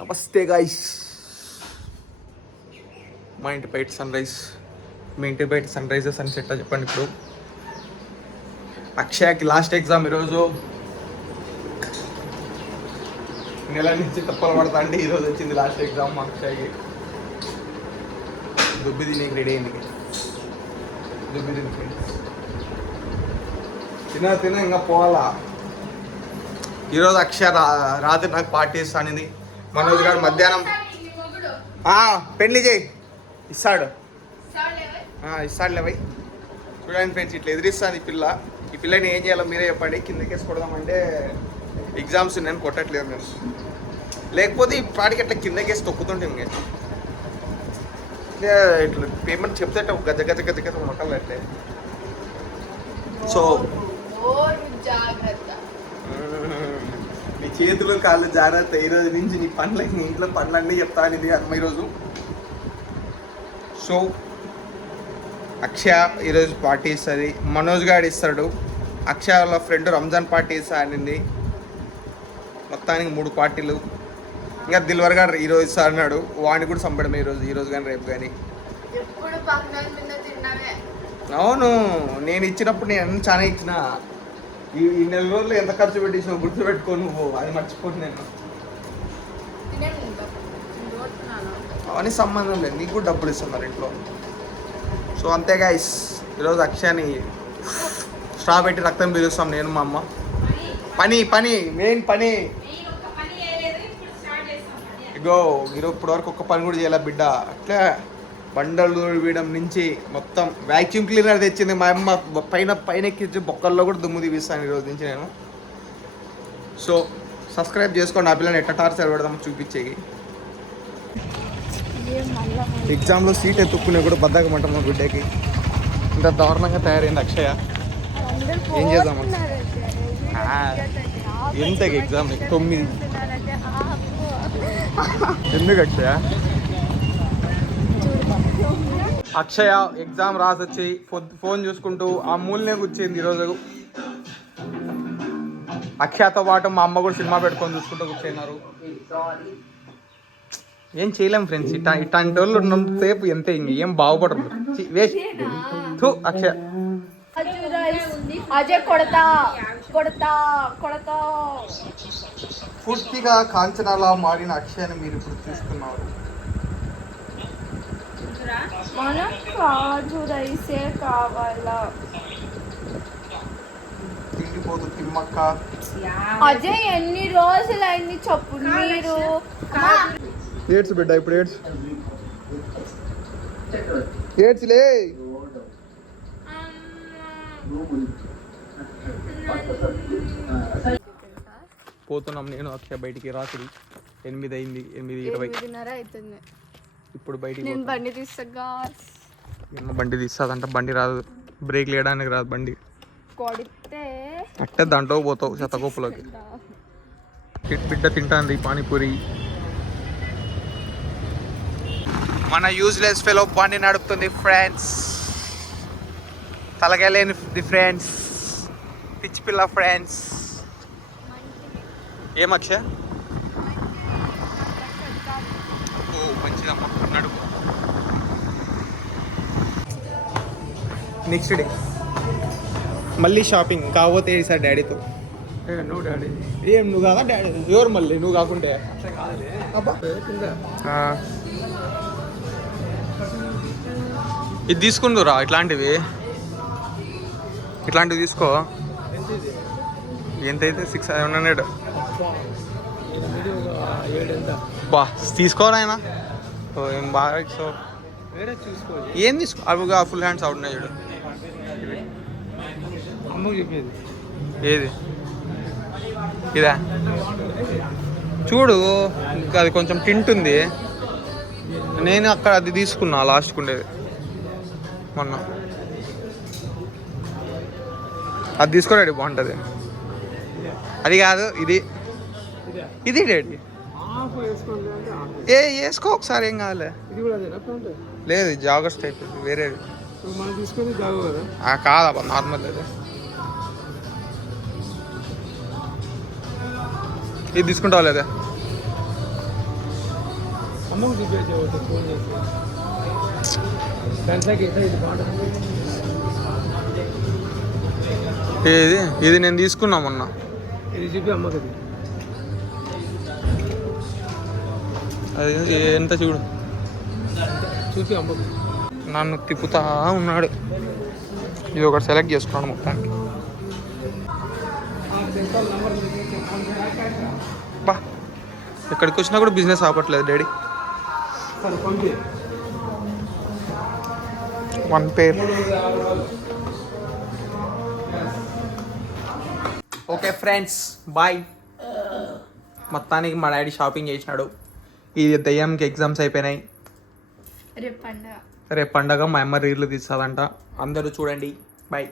నమస్తే గాయ్స్. మా ఇంటి బయట సన్ రైజ్, మీ ఇంటి బయట సన్ రైజ్ సన్సెట్ చెప్పండి. ఇప్పుడు అక్షయకి లాస్ట్ ఎగ్జామ్ ఈరోజు. నెల నుంచి తప్పలు పడతా అంటే ఈరోజు వచ్చింది లాస్ట్ ఎగ్జామ్ మా అక్షయకి. దుబ్బి తినేకి రెడీ అయింది. దుబ్బి తిని ఫ్రెండ్స్ తిన ఇంకా పోవాలా. ఈరోజు అక్షయ రాత్రి నాకు పార్టీ ఇస్తానింది. మనోజ్ గారు మధ్యాహ్నం పెళ్లి చేయి ఇస్తాడు లేవై. చూడండి ఫ్రెండ్స్, ఇట్లా ఎదిరిస్తుంది ఈ పిల్ల. ఈ పిల్లని ఏం చేయాలో మీరే చెప్పండి. కిందకేసి కొడదామంటే ఎగ్జామ్స్ నేను కొట్టట్లేదు మేము, లేకపోతే ఈ పాటికి అట్లా కిందకేసి తొక్కుతుంటే ఇట్లా పేమెంట్ చెప్తే గజ గజ గజ గజ మొక్కలు అట్లే. సో నీ చేతులు కాళ్ళు జాగ్రత్త. ఈరోజు నుంచి నీ పనులకి, నీ ఇంట్లో పనులన్నీ చెప్తాను. ఇది అమ్మ ఈరోజు. సో అక్షయ ఈరోజు పార్టీ ఇస్తుంది. మనోజ్ గారు ఇస్తాడు. అక్షయ వాళ్ళ ఫ్రెండ్ రంజాన్ పార్టీ ఇస్తానండి. మొత్తానికి 3 పార్టీలు. ఇంకా దిల్వర్ గారు ఈరోజు ఇస్తా అన్నాడు. వాడిని కూడా చంపడమే ఈరోజు కానీ రేపు కానీ. అవును, నేను ఇచ్చినప్పుడు నేను అన్ని చాలా ఇచ్చిన. ఈ నెల రోజులు ఎంత ఖర్చు పెట్టించావు గుర్తుపెట్టుకో నువ్వు. అది మర్చిపోను నేను. అవన్నీ సంబంధం లేదు, నీకు కూడా డబ్బులు ఇస్తున్నారు ఇంట్లో. సో అంతే గైస్, ఈరోజు అక్షయాని స్ట్రా పెట్టి రక్తం పీలుస్తాం నేను మా అమ్మ. పని మెయిన్ పని. ఇగో ఈరోజు ఇప్పటివరకు ఒక్క పని కూడా చేయాల బిడ్డ. అట్లా బండలు వేయడం నుంచి మొత్తం వ్యాక్యూమ్ క్లీనర్ తెచ్చింది మా అమ్మ. పైన ఎక్కించి బొక్కల్లో కూడా దుమ్ము తీపిస్తాను ఈరోజు నుంచి నేను. సో సబ్స్క్రైబ్ చేసుకోండి. ఆ పిల్లని ఎట్ట టార్చర్ పెడదాం చూపించేకి. ఎగ్జామ్లో సీట్ ఎత్తుక్కునే కూడా బద్దకమంటాం మా బిడ్డకి. ఇంత దారుణంగా తయారైంది అక్షయ. ఏం చేద్దాం ఎంతకి ఎగ్జామ్ 9. ఎందుకు అక్షయ ఎగ్జామ్ రాసొచ్చి ఫోన్ చూసుకుంటూ ఆ మూలనే కూర్చింది ఈరోజు. అక్షయతో పాటు మా అమ్మ కూడా సినిమా పెట్టుకొని చూసుకుంటూ కూర్చున్నారు. ఏం చేయలేం ఫ్రెండ్స్. ఇట్లాంటి వాళ్ళు ఉన్నంతసేపు ఎంతే, ఇంక ఏం బాగుపడరు. వేస్ట్ అక్షయ. పూర్తిగా కాంచనాలా మాడిన అక్షయాన్ని మీరు ఇప్పుడు చూస్తున్నారు. తిండిపోతు తిమ్మక్క. అజయ్ ఎన్ని రోజులు అయింది చెప్పు. మీరు ఏడ్స్ బిడ్డ, ఇప్పుడు ఏడ్స్లే. పోతున్నాం నేను అక్షయ బయటికి. రాత్రి 8 అయింది, 8:20 అవుతుంది. ఇప్పుడు బయటికి నేను బండి తీస్తా. బండి తీస్తుందంట. బండి రాదు, బ్రేక్ లేయడానికి రాదు బండి. కొడితే అట్టే దాంట్లో పోతావు చెత్తగొప్పలోకి. బిడ్డ తింటాంది పానీపూరి. మన యూజ్లెస్ ఫెలో బండి నడుపుతుంది ఫ్రెండ్స్. తలకెళ్ళని ఫ్రెండ్స్, పిచ్చి పిల్ల ఫ్రెండ్స్. ఏమక్ష మంచిదమ్మా, నడుపు. నెక్స్ట్ డే మళ్ళీ షాపింగ్. కాకపోతే సార్ డాడీతో. నువ్వు డాడీ ఏం నువ్వు కాదా డాడీ? ఎవరు మళ్ళీ నువ్వు కాకుంటే? ఇది తీసుకుందురా, ఇట్లాంటివి తీసుకో. ఎంతైతే 600 బా తీసుకోరా ఆయన. ఏం బాగా ఏం తీసుకో. అవిగా ఫుల్ హ్యాండ్స్ అవుట్ ఉన్నాయి చూడు. ఏది ఇదా చూడు, ఇంకా అది కొంచెం టింట్ ఉంది. నేను అక్కడ అది తీసుకున్నా లాస్ట్కి ఉండేది మొన్న. అది తీసుకోరాడు, బాగుంటుంది. అది కాదు, ఇది డాడీ. వేసుకో ఒకసారి, ఏం కాదులే. లేదు జాగర్స్ టైప్, వేరేది కాదబ్బా, నార్మల్. లేదు ఇది తీసుకుంటావా లేదా? అమ్మకు చూపించే ఫోన్ చేసి దాంట్లోకి ఇది బాగుంటుంది. ఇది నేను తీసుకున్నా మొన్న. ఇది చూపి అమ్మకి అది ఎంత చూడు, చూపి అమ్మకు. నన్ను తిప్పుతా ఉన్నాడు. ఇది ఒకటి సెలెక్ట్ చేసుకున్నాను మొత్తానికి. బా ఎక్కడికి వచ్చినా కూడా బిజినెస్ ఆపట్లేదు డాడీ. సరే పంపి. 1 pair. Okay friends bye. మొత్తానికి మా డాడీ షాపింగ్ చేసినాడు. ఈ దయ్యంకి ఎగ్జామ్స్ అయిపోయినాయి. రేపు పండుగ. రేపు పండగ మా అమ్మ రీర్లు తీస్తుందంట. అందరూ చూడండి. బాయ్.